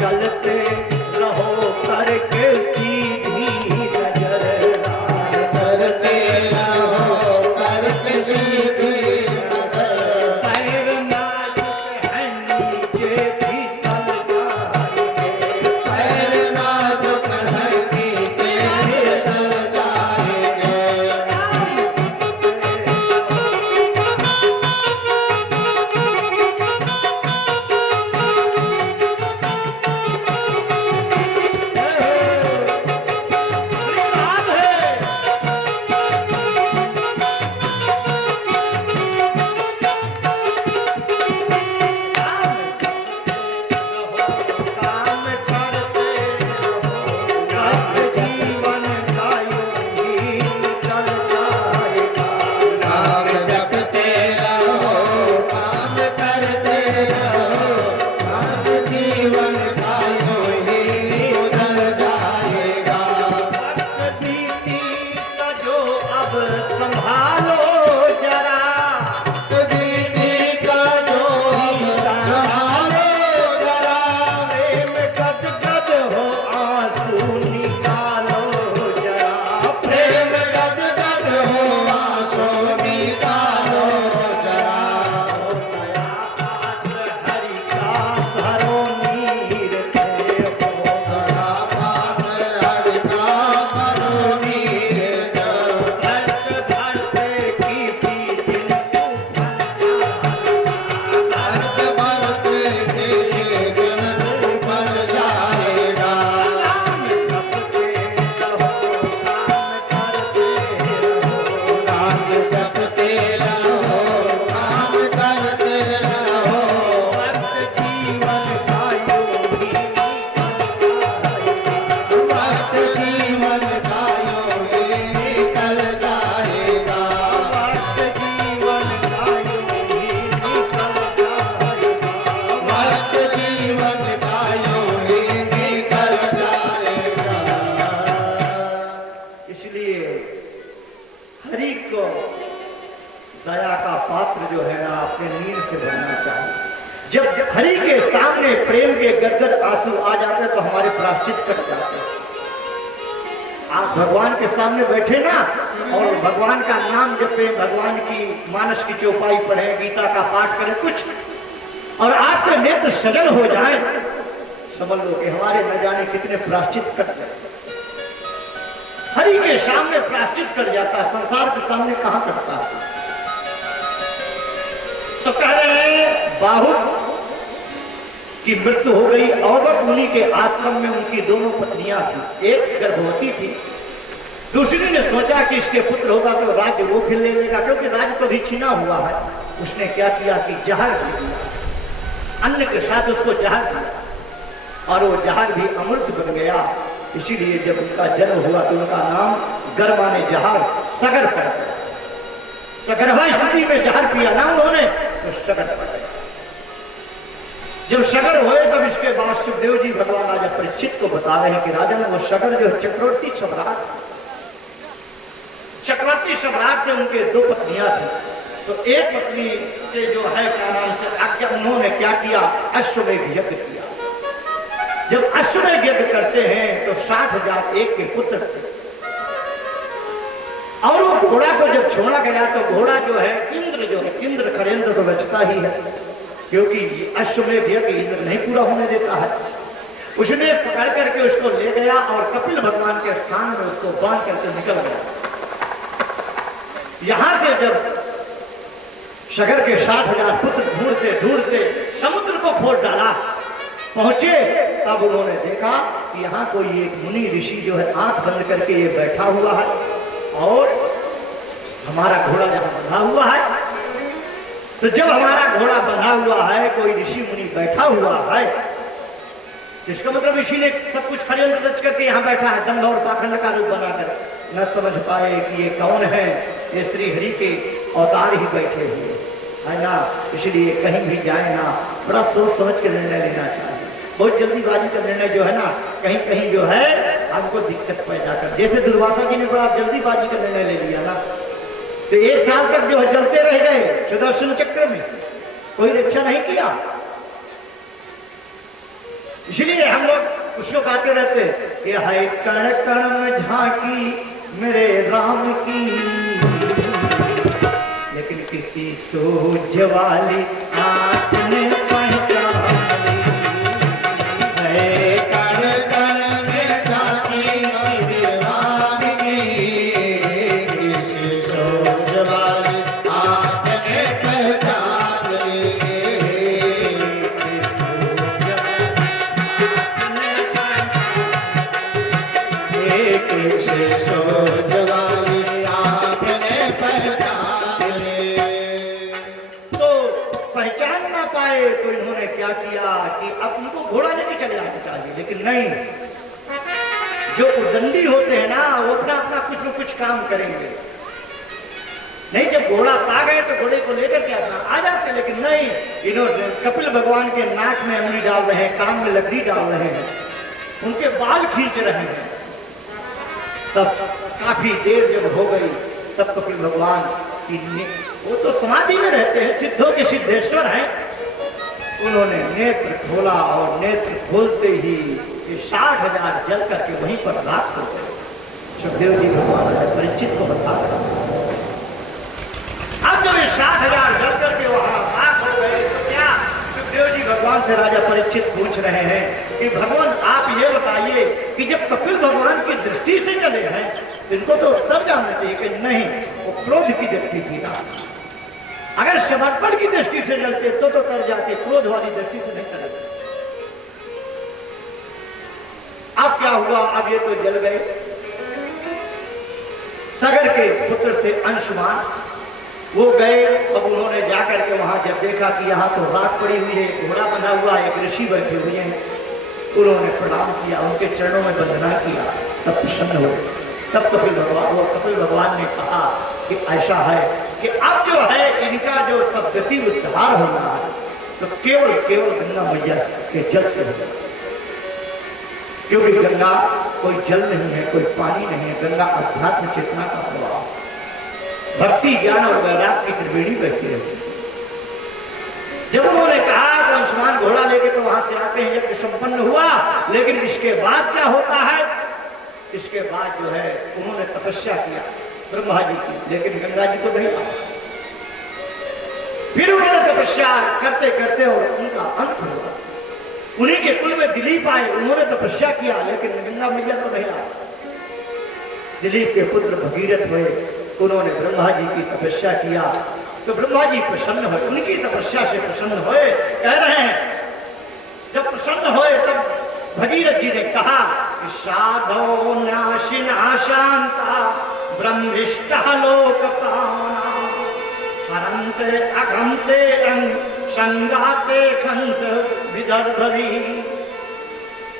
चलते रहो करके सीधी नजर, करते रहो करके सीधी नजर, पैर नाजुक है नीचे फिसल जाएंगे, पैर नाजुक है नीचे फिसल जाएंगे। काम करते रहो, जीवन का यूं ही निकल जाएगा। नाम जपते रहो काम करते रहो, नाम जीवन का यूं ही निकल जाएगा। वक्त बीती का जो अब संभालो जरा, बीती का जो संभालो जरा, प्रेम गदगद हो आंसू निकालो जरा, प्रेम गदगद हो आंसू निकालो जरा। हरि का भरो नीर थे हो, जरा पात हरि का भरो नीर जो, भक्त भक्त किसी दिन तू भक्त भक्त किसी दिन तू बन जाएगा। नाम जपते रहो, काम करते रहो, नाम जपते रहो काम करते रहो, वक्त जीवन का यूं ही वक्त जीवन का यूं ही निकल जाएगा। वक्त जीवन का यूं ही निकल जाएगा। वक्त जीवन का यूं ही निकल जाएगा। इसलिए हरि को दया का पात्र जो है ना अपने नीर से बनना चाहिए। जब हरि के सामने प्रेम के गदगद आंसू आ जाते हैं तो हमारे प्राश्चित कट जाते हैं। आप भगवान के सामने बैठे ना और भगवान का नाम जपे, भगवान की मानस की चौपाई पढ़े, गीता का पाठ करें कुछ, और आपके नेत्र सजल हो जाए, समझ लो कि हमारे न जाने कितने प्राश्चित कट गए। हरि के सामने प्राश्चित कर जाता है, संसार के सामने कहां करता है। तो कह रहे हैं बाहु की मृत्यु हो गई। औवक मुनि के आश्रम में उनकी दोनों पत्नियां थी, एक गर्भवती थी, दूसरी ने सोचा कि इसके पुत्र होगा तो राज्य वो फिर ले लेगा, क्योंकि राज्य तो भी छीना हुआ है। उसने क्या किया कि जहर दे दिया, अन्न के साथ उसको जहर दिया और वो जहर भी अमृत बन गया। इसीलिए जब उनका जन्म हुआ तो उनका नाम गर्मा ने जहर सगर पड़ गया। सगर्भा स्थिति में जहर पिया ना उन्होंने तो सगर पड़ गया। जब सगर हुए तब इसके बाद सुखदेव जी भगवान राजा परीक्षित को बता रहे हैं कि राजन वो सगर जो चक्रवर्ती सम्राट, चक्रवर्ती सम्राट थे, उनके दो पत्नियां थी। तो एक पत्नी से जो है क्या नाम से आज्ञा, उन्होंने क्या किया, अश्वमेध यज्ञ किया। जब अश्वमेध यज्ञ करते हैं तो 60,000 एक के पुत्र थे, और वो घोड़ा को जब छोड़ा गया तो घोड़ा जो है इंद्र जो है, इंद्र खरेंद्र तो बचता ही है, क्योंकि अश्वमेध यज्ञ इंद्र नहीं पूरा होने देता है। उसने पकड़ करके उसको ले गया और कपिल भगवान के स्थान में उसको बांध करके निकल गया। यहां से जब सगर के 60,000 पुत्र ढूंढते ढूंढते समुद्र को खोद डाला, पहुंचे, तब उन्होंने देखा कि यहाँ कोई एक मुनि ऋषि जो है आंख बंद करके ये बैठा हुआ है और हमारा घोड़ा जहां बंधा हुआ है। तो जब हमारा घोड़ा बंधा हुआ है, कोई ऋषि मुनि बैठा हुआ है, इसका मतलब ऋषि ने सब कुछ षड्यंत्र रच करके यहाँ बैठा है, दंभ और पाखंड का रूप बनाकर। न समझ पाए कि ये कौन है, ये श्री हरि के अवतार ही बैठे हुए है ना। इसलिए कहीं भी जाए ना, बड़ा सोच समझ के निर्णय लेना चाहिए। बहुत जल्दीबाजी का निर्णय जो है ना, कहीं कहीं जो है आपको दिक्कत पैदा कर। जैसे दुर्वासा जी ने बड़ा जल्दीबाजी का निर्णय ले लिया ना, तो 1 साल तक जो है जलते रह गए सुदर्शन चक्र में, कोई रक्षा नहीं किया। इसलिए हम लोग कुछ लोग आते रहते कि है कण कण में झांकी मेरे राम की, लेकिन किसी सूझ वाली आंख ने पहचानी है कण कण में झांकी मेरे राम की, किसी सोच वाली आंख ने पहचान ली। किसी सोच वाली आंख ने पहचान ली। तो पहचान ना पाए तो इन्होंने क्या किया कि अब उनको घोड़ा लेके चले जाना चाहिए, लेकिन नहीं, जो उदंडी होते हैं ना वो अपना अपना कुछ न कुछ काम करेंगे। नहीं, जब घोड़ा पा गए तो घोड़े को लेकर के अपना आ जाते, लेकिन नहीं, इन्होंने कपिल भगवान के नाक में अंगुली डाल रहे हैं, कान में लकड़ी डाल रहे हैं, उनके बाल खींच रहे हैं। तब काफी देर जब हो गई तब कपिल भगवान की वो तो समाधि में रहते हैं, सिद्धों के सिद्धेश्वर हैं, उन्होंने नेत्र खोला और नेत्र खोलते ही 60,000 जल करके वहीं पर राख हो गए। सुखदेव जी भगवान परीक्षित को बता रहे, अब जब 60,000 जल करके वहां राख हो गए तो क्या सुखदेव जी भगवान से राजा परीक्षित पूछ रहे हैं कि भगवान आप ये बताइए कि जब कपिल भगवान की दृष्टि से चले हैं इनको तो तब जानना चाहिए कि नहीं, वो क्रोध की दृष्टि थी ना, अगर समर्पण की दृष्टि से चलते तो तर जाते, क्रोध वाली दृष्टि से नहीं चलते। अब क्या हुआ, अब ये तो जल गए। सगर के पुत्र थे अंशुमान, वो गए। अब उन्होंने जाकर के वहां जब देखा कि यहाँ तो राख पड़ी हुई है, घोड़ा बंधा हुआ, एक ऋषि बैठे हुए हैं, उन्होंने प्रणाम किया, उनके चरणों में वंदना किया, तब प्रसन्न हुए। तब कपिल भगवान ने कहा कि ऐसा है कि अब जो है इनका जो सदगति उद्धार हो रहा है तो केवल गंगा मैया के जल से होगा, क्योंकि गंगा कोई जल नहीं है, कोई पानी नहीं है, गंगा अध्यात्म चेतना का प्रभाव, भक्ति ज्ञान और वैराग्य की त्रिवेणी बहती रहती है। जब उन्होंने कहा तो अंशुमान घोड़ा लेके तो वहां से आते हैं, यज्ञ संपन्न हुआ, लेकिन इसके बाद क्या होता है, इसके बाद जो है उन्होंने तपस्या किया ब्रह्मा जी की, लेकिन गंगा जी को नहीं आया। फिर उन्होंने तपस्या करते करते और उनका अंत हुआ। उन्हीं के कुल में दिलीप आए, उन्होंने तपस्या किया, लेकिन गंगा मैया तो नहीं आया। दिलीप के पुत्र भगीरथ हुए, उन्होंने ब्रह्मा जी की तपस्या किया तो ब्रह्मा जी प्रसन्न हुए, उनकी तपस्या से प्रसन्न हुए। कह रहे हैं जब प्रसन्न हुए तब भगीरथ जी ने कहा कि साधो नाशिना शांता ब्रह्मिष्ठ लोक कामना हरन्ते अघन्ते संगाते खंत विदर्भवी।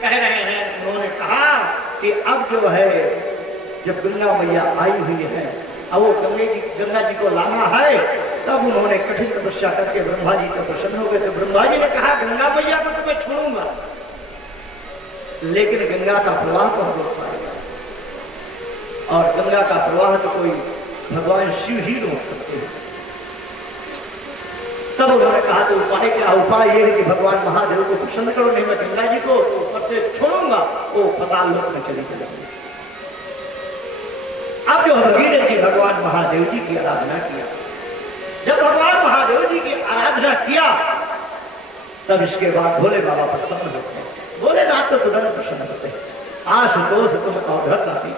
कह रहे हैं, उन्होंने कहा कि अब जो है जब गंगा मैया आई हुई है, अब वो गंगा जी को लाना है, तब उन्होंने कठिन तपस्या करके ब्रह्मा जी को प्रसन्न हो गए। तो ब्रह्मा जी ने कहा गंगा मैया को तो मैं छोड़ूंगा, लेकिन गंगा का प्रवाह को हम रोक पाएगा, और गंगा का प्रवाह तो कोई भगवान शिव ही रोक सकते हैं। तब उन्होंने कहा तो उपाय क्या, उपाय यह है कि भगवान महादेव को प्रसन्न करो, नहीं मैं गंगा जी को ऊपर से छोड़ूंगा, वो पताल लोक में चली जाएंगे। अब जो भगीरथ जी भगवान महादेव जी की आराधना किया, जब भगवान महादेव जी की आराधना किया तब इसके बाद भोले बाबा प्रसन्न होते हैं। भोलेनाथ तो तुरंत प्रसन्न होते हैं, आशुतोष तुम अवधर लाती।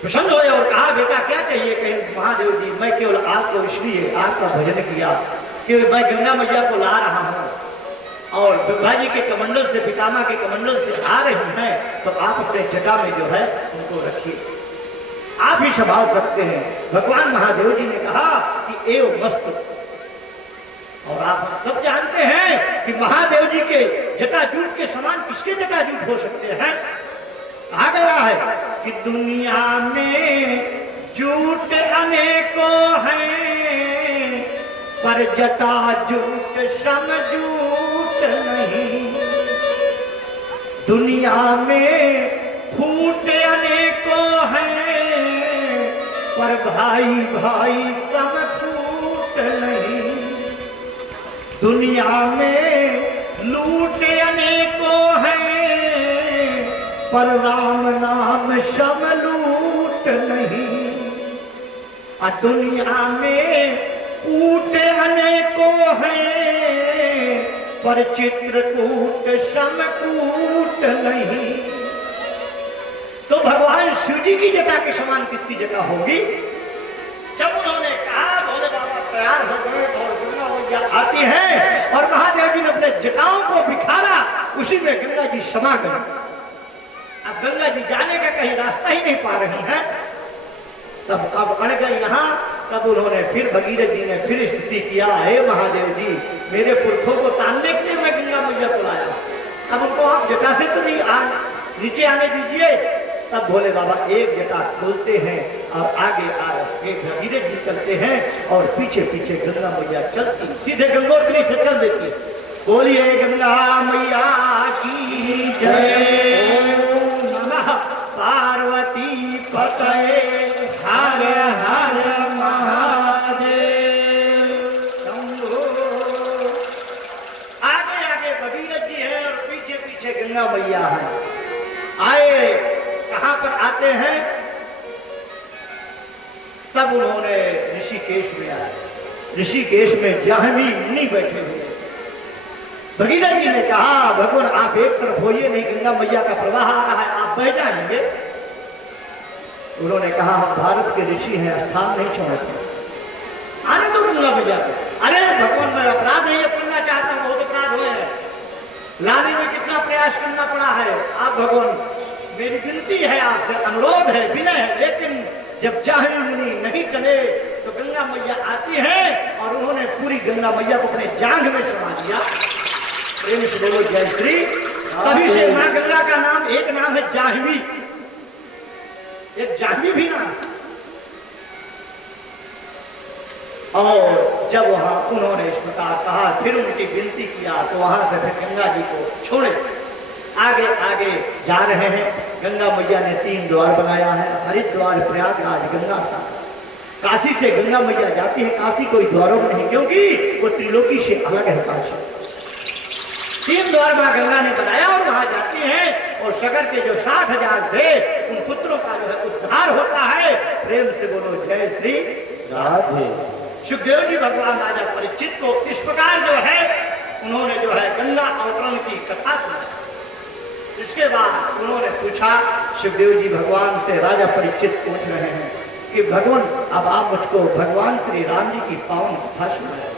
प्रसन्न हुए और कहा बेटा क्या चाहिए। कहीं महादेव जी मैं केवल आपको इसलिए आपका भजन किया कि मैं गंगा मैया को ला रहा हूं और ब्रह्मा जी के कमंडल से, पितामह के कमंडल से आ रही हैं, तो आप अपने जटा में जो है उनको रखिए, आप ही संभाल सकते हैं। भगवान महादेव जी ने कहा कि एव मस्त। और आप सब जानते हैं कि महादेव जी के जटाजूट के समान किसके जटाजूट हो सकते हैं। कहा गया है कि दुनिया में जूट अनेकों हैं पर जटाजूट समझूट नहीं। दुनिया में फूट अनेकों हैं पर भाई भाई समझूट नहीं। दुनिया में लूट अनेकों हैं पर राम नाम सम लूट नहीं। दुनिया में कूट अनेकों हैं पर चित्रकूट समकूट नहीं। तो भगवान शिव जी की जटा के समान किसकी जटा होगी? जब उन्होंने कहा भोले बाबा तैयार हो गए और गंगा मैया आती है और महादेव जी ने अपने जटाओं को बिखारा, उसी में गंगा जी समा गए। अब गंगा जी जाने का कहीं रास्ता ही नहीं पा रही हैं। तब अब अड़ गए यहाँ। तब उन्होंने फिर भगीरथ जी ने फिर स्तुति किया, हे महादेव जी मेरे पुरखों को तानने के लिए मैं गंगा मैया को लाया, अब उनको आप जटा से तो नहीं नीचे आने दीजिए। तब भोले बाबा एक जटा खोलते हैं और आगे भगीरथ जी चलते हैं और पीछे पीछे गंगा मैया चलती सीधे गंगोत्री से चल देती है। बोलिए गंगा मैया की जय। नमः पार्वती पतये हर हर महादेव शंभो। आगे आगे भगीरथ जी है और पीछे पीछे गंगा मैया है। आए कहां पर आते हैं? तब उन्होंने ऋषिकेश में आए। ऋषिकेश में जाह्नवी मुनि बैठे हुए। भगीरथ जी ने कहा भगवान आप एक तरफ होइए, नहीं गंगा मैया का प्रवाह आ रहा है, आप बह जाएंगे। उन्होंने कहा हम भारत के ऋषि हैं, स्थान नहीं छोड़ते, आने तो गंगा मैया को। अरे भगवान मैं अपराध नहीं करना चाहता, बहुत अपराध हुए हैं, लाने में कितना प्रयास करना पड़ा है। आप भगवान मेरी विनती है, आपसे अनुरोध है, विनय है, लेकिन जब जाह्नवी मुनि नहीं चले तो गंगा मैया आती है और उन्होंने पूरी गंगा मैया को अपने जांघ में समा दिया। प्रेम से बोलो जय श्री। तभी से मां गंगा का नाम एक नाम है जाह्नवी, एक जाह्नवी भी नाम। और जब वहां उन्होंने इस प्रकार कहा, फिर उनकी विनती किया तो वहां से फिर गंगा जी को छोड़े आगे आगे जा रहे हैं। गंगा मैया ने 3 द्वार बनाया है, हरिद्वार, प्रयागराज, गंगा सागर। काशी से गंगा मैया जाती है, काशी कोई द्वारों में नहीं, क्योंकि वो त्रिलोकी से अलग है काशी। 3 द्वार मां गंगा ने बनाया और वहां जाती हैं और सगर के जो 60,000 थे उन पुत्रों का जो है उद्धार होता है। प्रेम से बोलो जय श्री राधे। सुखदेव जी भगवान राजा परीक्षित को इस प्रकार जो है उन्होंने जो है गंगा अवतरण की कथा सुनाई। इसके बाद उन्होंने पूछा, सुखदेव जी भगवान से राजा परीक्षित पूछ रहे हैं कि भगवान अब आप मुझको भगवान श्री राम जी की पावन कथा सुनाइए,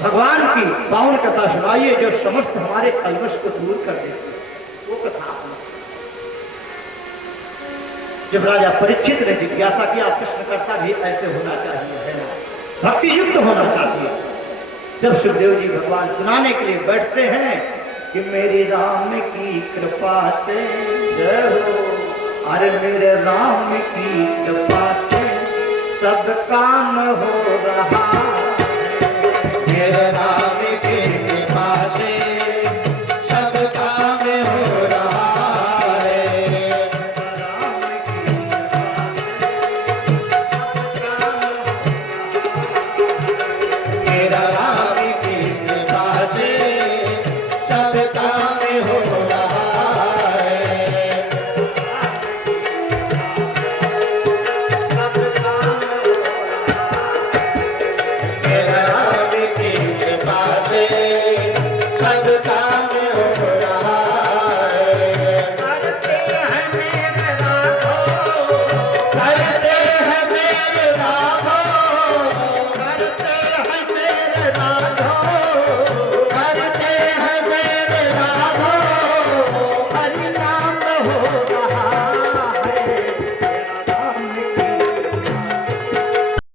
भगवान की पावन कथा सुनाइए जो समस्त हमारे कलमश को दूर कर देती है, वो कथा। जब राजा परीक्षित ने जिज्ञासा किया प्रश्नकर्ता भी ऐसे होना चाहिए, है ना, भक्ति युक्त होना चाहिए। जब सुखदेव जी भगवान सुनाने के लिए बैठते हैं कि मेरी राम की कृपा से जय हो, अरे मेरे राम की कृपा से सब काम हो रहा, मेरे राम की कृपा से सब काम हो रहा है। मेरा राम की कृपा से सब काम हो रहा है। मेरा राम की कृपा से सब